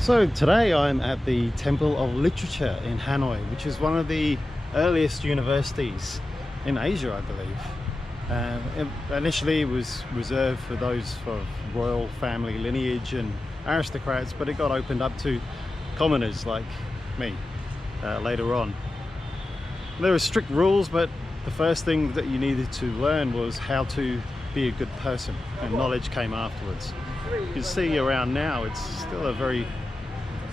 So today I'm at the Temple of Literature in Hanoi, which is one of the earliest universities in Asia, I believe. Initially it was reserved for those of royal family lineage and aristocrats, but it got opened up to commoners like me later on. There were strict rules, but the first thing that you needed to learn was how to be a good person, and knowledge came afterwards. You can see around now it's still a very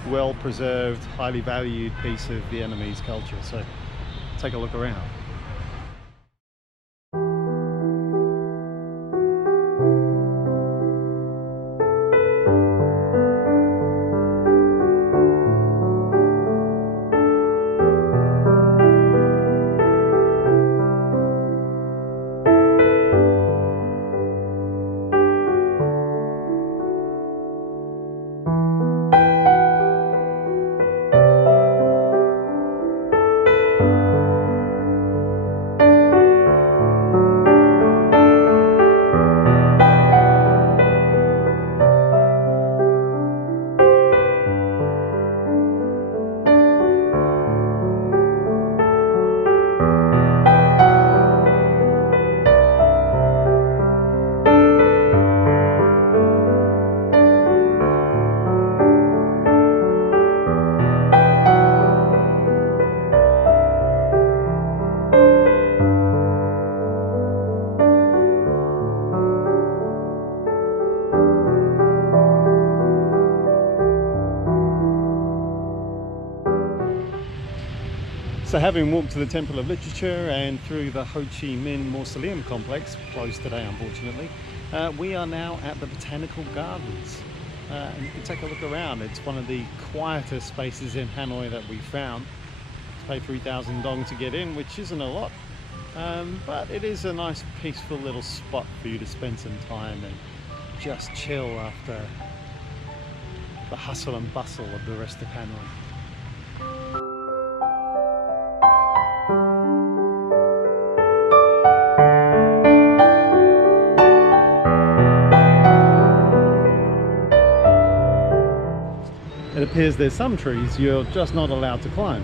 well preserved, highly valued piece of Vietnamese culture, so take a look around. So having walked to the Temple of Literature and through the Ho Chi Minh Mausoleum complex, closed today unfortunately, we are now at the Botanical Gardens. And you can take a look around. It's one of the quieter spaces in Hanoi that we found. Pay 3,000 dong to get in, which isn't a lot, but it is a nice peaceful little spot for you to spend some time and just chill after the hustle and bustle of the rest of Hanoi. It appears there's some trees you're just not allowed to climb.